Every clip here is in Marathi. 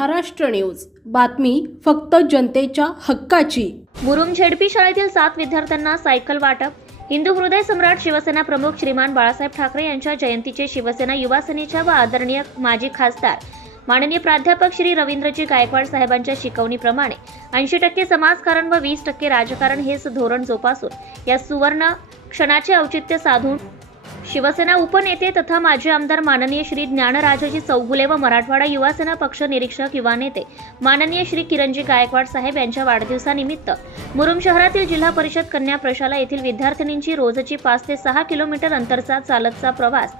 महाराष्ट्र न्यूज. बातमी फक्त जनतेच्या हक्काची. मुरुम झेडपी शाळेतील सात विद्यार्थ्यांना सायकल वाटप. हिंदू हृदय सम्राट शिवसेना प्रमुख श्रीमान बाळासाहेब ठाकरे यांच्या जयंतीचे शिवसेना युवा सेनेच्या व आदरणीय माजी खासदार. माननीय प्राध्यापक श्री रवींद्रजी गायकवाड साहेबांच्या शिकवणीप्रमाणे ऐंशी टक्के समाजकारण व वीस टक्के राजकारण हेच धोरण जोपासून या सुवर्ण क्षणाचे औचित्य साधून शिवसेना उपनेते तथा माजी आमदार माननीय श्री ज्ञानराजजी चौगुले व मराठवाडा युवासेना पक्ष निरीक्षक युवा नेते माननीय श्री किरणजी गायकवाड साहेब यांच्या वाढदिवसानिमित्त. मुरुम शहरातील जिल्हा परिषद कन्या प्रशाला येथील विद्यार्थिनींची रोजची पाच ते सहा किलोमीटर अंतरचा चालतचा प्रवास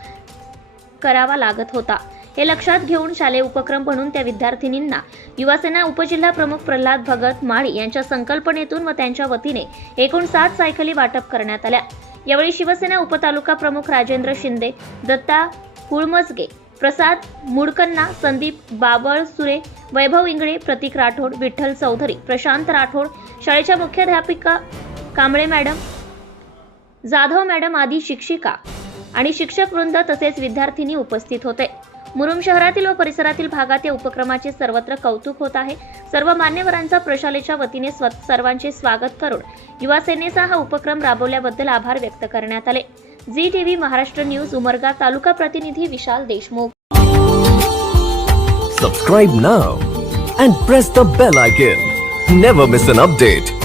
करावा लागत होता. हे लक्षात घेऊन शालेय उपक्रम म्हणून त्या विद्यार्थिनींना युवासेना उपजिल्हा प्रमुख प्रल्हाद भगत माळी यांच्या संकल्पनेतून व त्यांच्या वतीने एकूण सात सायकली वाटप करण्यात आल्या. यावेळी शिवसेना उपतालुका प्रमुख राजेंद्र शिंदे दत्ता कुळमजगे प्रसाद मुडकन्ना संदीप बाबळ सुरे वैभव इंगळे प्रतीक राठोड विठ्ठल चौधरी प्रशांत राठोड शाळेच्या मुख्याध्यापिका कांबळे मॅडम जाधव मॅडम आदी शिक्षिका आणि शिक्षक वृंद तसेच विद्यार्थिनी उपस्थित होते. मुरुम शहरातील व परिसरातील भागात या उपक्रमाचे सर्वत्र कौतुक होत आहे. सर्व मान्यवरांचा प्रशालेच्या वतीने स्व- सर्वांचे स्वागत करून युवा सेनेचा हा उपक्रम राबवल्याबद्दल आभार व्यक्त करण्यात आले. Zee TV Maharashtra news Umarga तालुका प्रतिनिधी Vishal Deshmukh. Subscribe now and press the bell icon never miss an update